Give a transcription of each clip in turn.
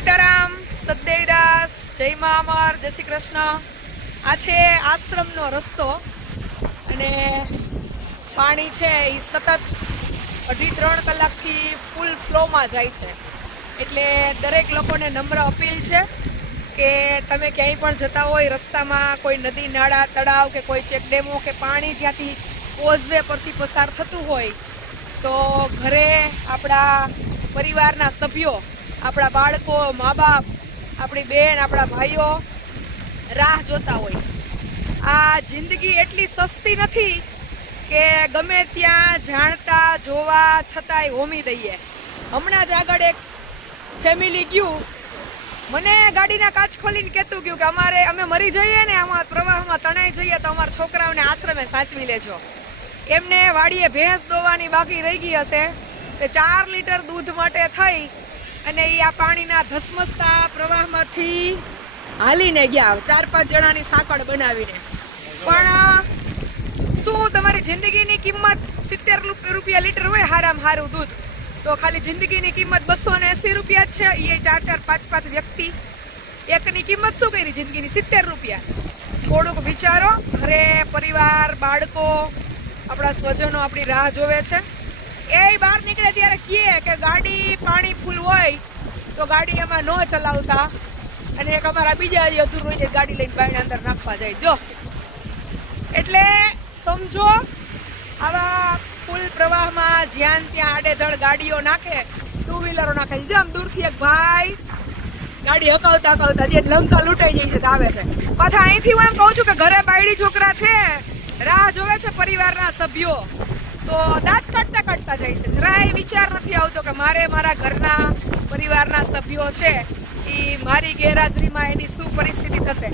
સીતારામ સદદેવદાસ જય મા અમર, જય શ્રી કૃષ્ણ. આ છે આશ્રમનો રસ્તો અને પાણી છે એ સતત અઢી ત્રણ કલાકથી ફૂલ ફ્લોમાં જાય છે. એટલે દરેક લોકોને નમ્ર અપીલ છે કે તમે ક્યાંય પણ જતા હોય, રસ્તામાં કોઈ નદી, નાળા, તળાવ કે કોઈ ચેકડેમો કે પાણી જ્યાંથી કોઝવે પરથી પસાર થતું હોય, તો ઘરે આપણા પરિવારના સભ્યો આપણા બાળકો મા બાપ આપણી બેન, આપણા ભાઈઓ રાહ જોતા હોય. આ જિંદગી એટલી સસ્તી નથી કે ગમે ત્યાં જાણતા, જોવા છતાંય હોમી દઈએ. હમણાં જ આગળ એક ફેમિલી ગયું. મને ગાડીના કાચ ખોલીને કહેતું ગયું કે અમારે, અમે મરી જઈએ ને, આમાં પ્રવાહમાં તણાઈ જઈએ તો અમારા છોકરાઓને આશ્રમે સાચવી લેજો. એમને વાડીએ ભેંસ દોવાની બાકી રહી ગઈ હશે. તે ચાર લીટર દૂધ માટે થઈ અને એ આ પાણીના ધસમસતા પ્રવાહમાંથી હાલીને ગયા. ચાર પાંચ જણાની સાંકળ બનાવીને. પણ શું તમારી જિંદગીની કિંમત સિત્તેર રૂપિયા લીટર હોય હારામ હારું દૂધ? તો ખાલી જિંદગીની કિંમત બસો ને એંસી રૂપિયા જ છે. એ ચાર ચાર પાંચ પાંચ વ્યક્તિ. એકની કિંમત શું કરી જિંદગીની સિત્તેર રૂપિયા? થોડુંક વિચારો. ઘરે પરિવાર, બાળકો, આપણા સ્વજનો આપણી રાહ જોવે છે. એ બહાર નીકળે ત્યારે કહે કે ગાડી તો ગાડી એમાં ન ચલાવતા. અને એક અમારા બીજા અધૂર હોય ગાડી લઈને બાયણે અંદર નાખવા જાય. જો. એટલે સમજો, આવા ફૂલ પ્રવાહમાં જ્યાં ત્યાં આડેધડ ગાડીઓ નાખે ટુ વ્હીલરો નાખે. છે આમ દૂરથી એક ભાઈ ગાડી હકાવતા હકાવતા જે લંકા લૂંટાઈ જાય છે, તો આવે છે. પાછા અહીંથી હું એમ કહું છું કે ઘરે બાયડી છોકરા છે. રાહ જોવે છે પરિવારના સભ્યો. તો દાંત કાઢતા કાઢતા જાય છે. જરાય વિચાર નથી આવતો કે મારે મારા ઘરના પરિવારના સભ્યો છે એ મારી ગેરહાજરીમાં એની શું પરિસ્થિતિ થશે.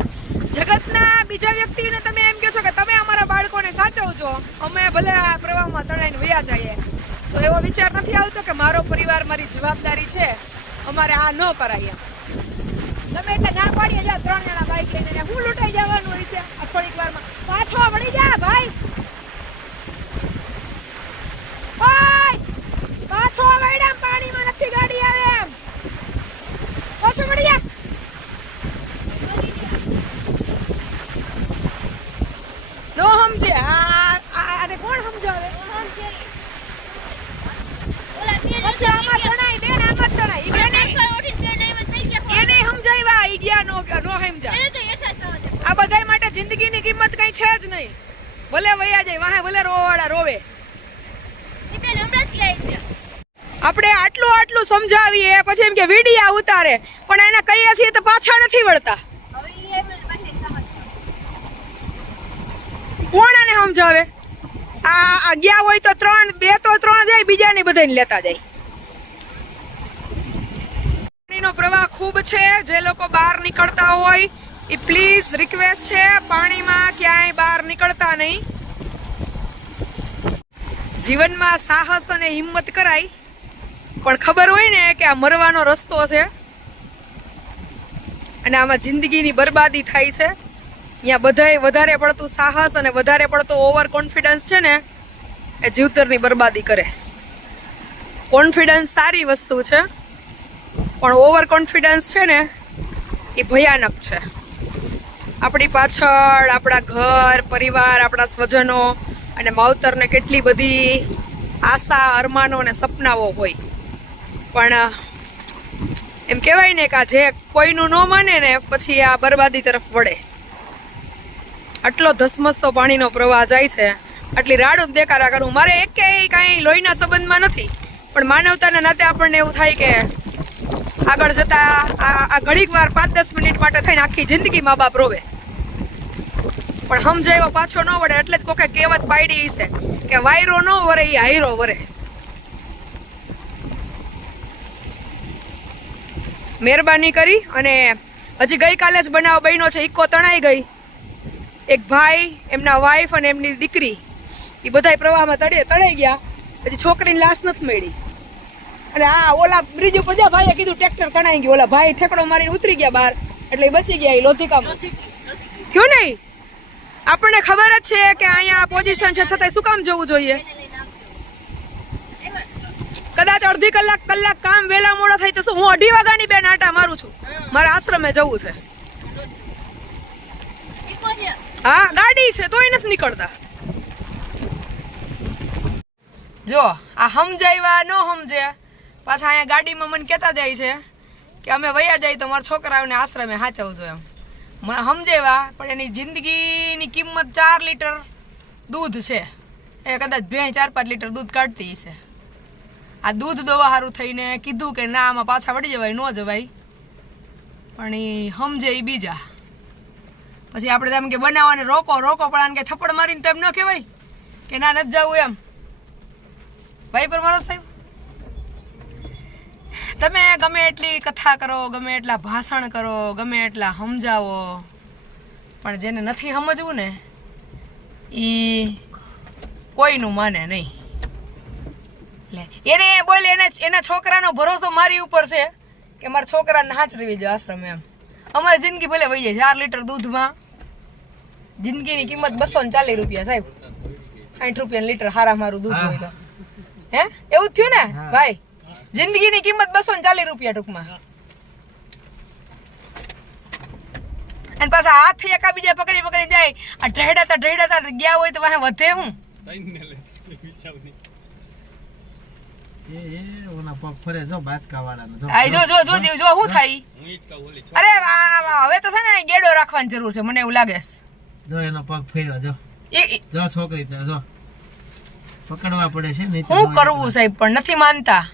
જગતના બીજા વ્યક્તિને તમે એમ કહો છો કે તમે અમારા બાળકોને સાચવજો, અમે ભલે આ પ્રવાહમાં તણાઈને વયા જઈએ. તો એવો વિચાર નથી આવતો કે મારો પરિવાર મારી જવાબદારી છે. અમારે આ ન કરાય તમે એટલે ના પાડીએ, જા ત્રણ જણા બાઈક લઈને ને હું લૂંટાઈ જવાનું હોય છે આ થોડીક વારમાં પાછો વળી જા ભાઈ ભાઈ પાછો વળ્યા પાણીમાં નથી ગાડી આવે એમ પાછો વળી જા નો સમજે આ આ- આને કોણ સમજાવે પછી આમાં તણાઈ બેન આમાં જ તણાઈ ઈ બેને એને સમજાવ્યા ઈ ગયા નો નો સમજા આ બધાય માટે જિંદગીની કિંમત કઈ છે જ નહીં. ભલે વયા જાય વાહે ભલે રોવાળા રોવે. આપણે આટલું આટલું સમજાવીએ પછી એમ કે વિડિયા ઉતારે પણ એને કહીએ છીએ તો પાછા નથી વળતા. કોણ આને સમજાવે? આ ગયા હોય તો ત્રણ બે તો ત્રણ જાય બીજાને બધાને લેતા જાય. પાણીનો પ્રવાહ ખૂબ છે જે લોકો બહાર નીકળતા હોય એ પ્લીઝ રિક્વેસ્ટ છે, પાણીમાં ક્યાંય બહાર નીકળતા નહીં. જીવનમાં સાહસ અને હિંમત કરાય, પણ ખબર હોય ને કે આ મરવાનો રસ્તો છે. અને આમાં જિંદગીની બરબાદી થાય છે. અહીંયા બધાય વધારે પડતું સાહસ અને વધારે પડતો ઓવર કોન્ફિડન્સ છે ને, એ જીવતરની બરબાદી કરે. કોન્ફિડન્સ સારી વસ્તુ છે, પણ ઓવર કોન્ફિડન્સ છે ને, એ ભયાનક છે. આપણી પાછળ, આપણા ઘર, પરિવાર, આપણા સ્વજનો અને માવતરને કેટલી બધી આશા, અરમાનો અને સપનાઓ હોય. પણ, એમ કહેવાય ને કે આ જે કોઈનું ન માને ને, પછી આ બરબાદી તરફ વળે. આટલો ધસમસતો પાણીનો પ્રવાહ જાય છે. આટલી રાડું દેખારા કરું. મારે એકે કાંઈ લોહીના સંબંધમાં નથી. પણ માનવતાના નાતે આપણને એવું થાય કે આગળ જતા આ ઘડીક વાર પાંચ દસ મિનિટ માટે થઈને આખી જિંદગી મા બાપ રોવે. પણ સમજાયો પાછો ન વળે એટલે જ કોકે કહેવત પાડી છે કે વાયરો ન વરે એ હાયરો વરે. મહેરબાની કરી અને હજી ગઈકાલે જ બનાવ બન્યો છે ઇક્કો તણાઈ ગઈ. એક ભાઈ, એમના વાઈફ અને એમની દીકરી એ બધાય પ્રવાહમાં તળે તળાઈ ગયા. પછી છોકરીની લાશ નથી મળી. અને આ ઓલા બ્રિજ ઉપર જ્યાં ભાઈએ કીધું ટ્રેક્ટર તણાઈ ગયું. ઓલા ભાઈ ઠેકડો મારીને ઉતરી ગયા બહાર. એટલે બચી ગયા એ લોધિકામાં. થયું નહીં? આપણને ખબર જ છે કે અહીંયા પોઝિશન છે, છતાંય શું કામ જવું જોઈએ? કદાચ અડધી કલાક કલાક કામ વેલા મોડા થાય તો શું હું અઢી વાગ્યાની બેન આટા મારું છું? મારા આશ્રમે જવું છે. હા, ગાડી છે, તોય નથી નીકળતા. જો, આ સમજાવ્યા ન સમજ્યા પાછા અહીંયા ગાડીમાં મને કહેતા જાય છે કે અમે વયા જાય તો મારા છોકરાઓને આશ્રમે સાચવજો એમ. સમજાવ્યા, પણ એની જિંદગીની કિંમત ચાર લીટર દૂધ છે. એ કદાચ ભેં ચાર પાંચ લીટર દૂધ કાઢતી છે આ દૂધ દવા સારું થઈને કીધું કે ના, આમાં પાછા વળી જવાય, ન જવાય. પણ એ સમજે એ બીજા. પછી આપણે તેમ કે બનાવવાને રોકો રોકો, પણ આને કે થપ્પડ મારીને તેમ ન કહેવાય કે ના, નથી જવું એમ. ભાઈ પર મારો સાહેબ? તમે ગમે એટલી કથા કરો ગમે એટલા ભાષણ કરો ગમે એટલા સમજાવો પણ જેને નથી સમજવું ને એ કોઈનું માને નહીં. લે એને બોલે એને એના છોકરાનો ભરોસો મારી ઉપર છે કે મારા છોકરાને હાચરવી જો આશ્રમ એમ. અમારી જિંદગી ભલે વહી જાય ચાર લીટર દૂધમાં જિંદગીની કિંમત બસો ને ચાલીસ રૂપિયા સાહેબ. સાઠ રૂપિયા લીટર હારા મારું દૂધ હોય તો. હે? એવું જ થયું ને? ભાઈ જિંદગીની કિંમત બસો ને ચાલીસ રૂપિયા ટૂંકમાં. અને પાછા હાથ એકા બીજા પકડી પકડી જાય. આ ઢેડાતા ઢેડાતા ગયા હોય તો વાહે વધે હું? એ એ ઓના પગ ફરે જો બાચકા વાળાનો જો આ જો જો જો જો જો શું થાય? અરે આ- આ- હવે તો છે ને ગેડો રાખવાની જરૂર છે મને એવું લાગે જો એનો પગ ફેર્યો જો. એ- એ- જો છોકરી જો. પકડવા પડે છે નહીં તો શું નો કરવું સાહેબ પણ નથી માનતા.